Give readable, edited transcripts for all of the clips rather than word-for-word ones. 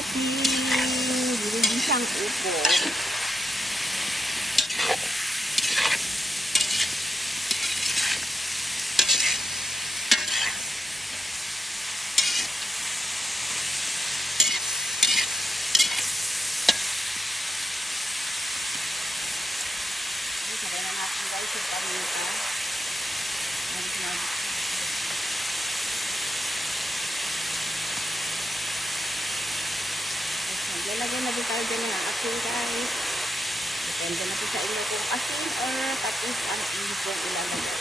ating ginigisang upo. Sabay na natin guys yung paminta. Lalagyan na din tayo dyan ng asin guys. Depende na po sa inyo kung asin or tapos ang inyong ilalagay.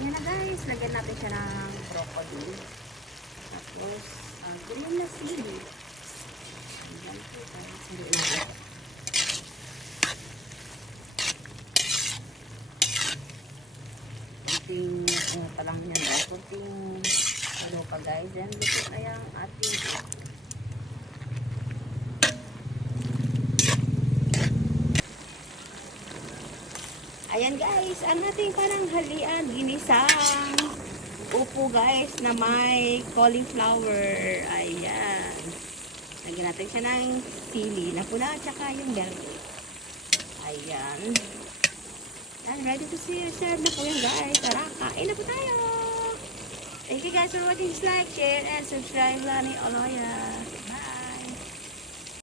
Ayan na guys, lagyan natin siya ng broccoli. Tapos, ang ganyan na sili. Ayan po, sili natin. Kunting, pa lang yan guys. Kunting, ano pa guys. Then, dito na yung ating ayan guys, ang ating pananghalian, ginisang upo guys na may cauliflower. Ayan. Lagyan natin siya ng sili na pula at saka yung berde. Ayan. And ready to serve na po yan guys. Tara, kain na po tayo. Thank you guys for watching. Like, share, and subscribe. Lani Oloya.